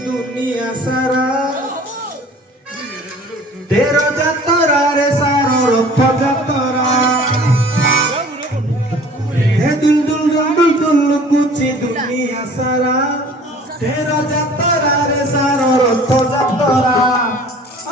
दुनिया सारा तेरो जातरा रे सारो रफ जातरा हे दुल दुल दुल दुल कुची दुनिया सारा तेरो जातरा रे सारो रफ